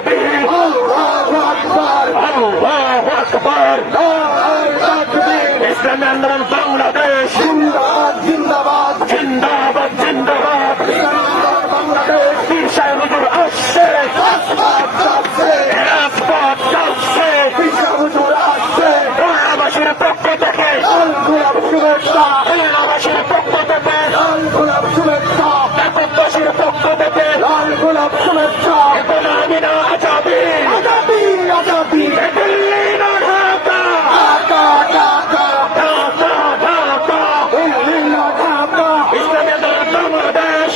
তাকবীর আল্লাহু আকবার আল্লাহু আকবার নারায়ে তাকবীর ইসলামী আন্দোলন বাংলাদেশ জিন্দাবাদ জিন্দাবাদ জিন্দাবাদ জিন্দাবাদ ইসলামী আন্দোলন বাংলাদেশ পীর সাহেব হুজুর আসছে রাজপথ চলছে রাজপথ চলছে পীর সাহেব হুজুর আসছে বাংলাদেশের পক্ষ থেকে লাল গোলাপ শুভেচ্ছা বাংলাদেশের পক্ষ থেকে লাল গোলাপ শুভেচ্ছা ভারতবাসীর পক্ষ থেকে লাল গোলাপ শুভেচ্ছা গোলামি না আজাদি আজাদি আজাদি দিল্লি না ঢাকা ঢাকা ঢাকা ঢাকা ঢাকা দিল্লি না ঢাকা ইসলামী আন্দোলন বাংলাদেশ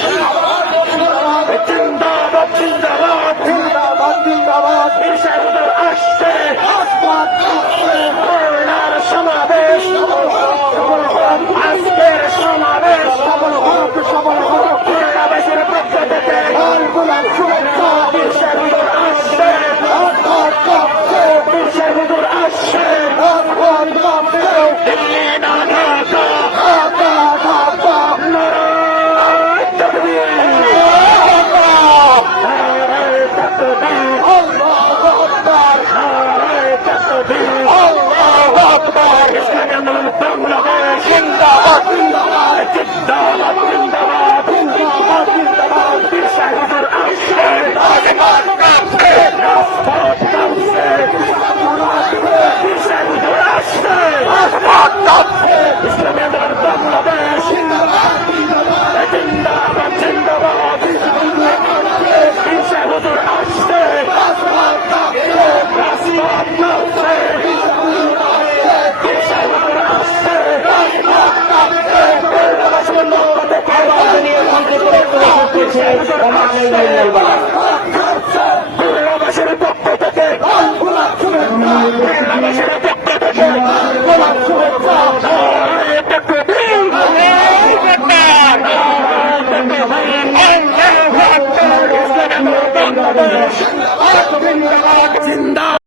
জিন্দাবাদ জিন্দাবাদ জিন্দাবাদ জিন্দাবাদ পীর সাহেব হুজুর আসছে রাজপথ চলছে করোনার সমাবেশ আজকের সমাবেশ সফল হোক বাংলাদেশের পক্ষ থেকে লাল গোলাপ শুভেচ্ছা পীর সাহেব হুজুর আসছে রাজপথ চলছে পীর সাহেব হুজুর আসছে রাজপথ চলছে দিল্লি না ঢাকা ঢাকা ঢাকা নারায়ে তাকবীর নারায়ে তাকবীর আল্লাহু আকবার নারায়ে তাকবীর আল্লাহু আকবার ইসলামী আন্দোলন বাংলাদেশ জিন্দাবাদ জিন্দাবাদ জিন্দাবাদ জিন্দাবাদ জিন্দাবাদ জিন্দাবাদ পীর সাহেব হুজুর আসছে রাজপথ চলছে রাজপথ চলছে পীর সাহেব হুজুর আসছে রাজপথ চলছে ইসলামী আন্দোলন বাংলাদেশ জিন্দাবাদ জিন্দাবাদ জিন্দাবাদ পীর সাহেব হুজুর আসছে রাজপথ চলছে রাজপথ চলছে পীর সাহেব হুজুর আসছে রাজপথ চলছে বাংলাদেশের পক্ষ থেকে বাংলাদেশের পক্ষ থেকে বাংলাদেশের পক্ষ থেকে গোলাপ শুভেচ্ছা নারায়ে তাকবীর আল্লাহু আকবার ইসলামী আন্দোলন বাংলাদেশ জিন্দাবাদ জিন্দাবাদ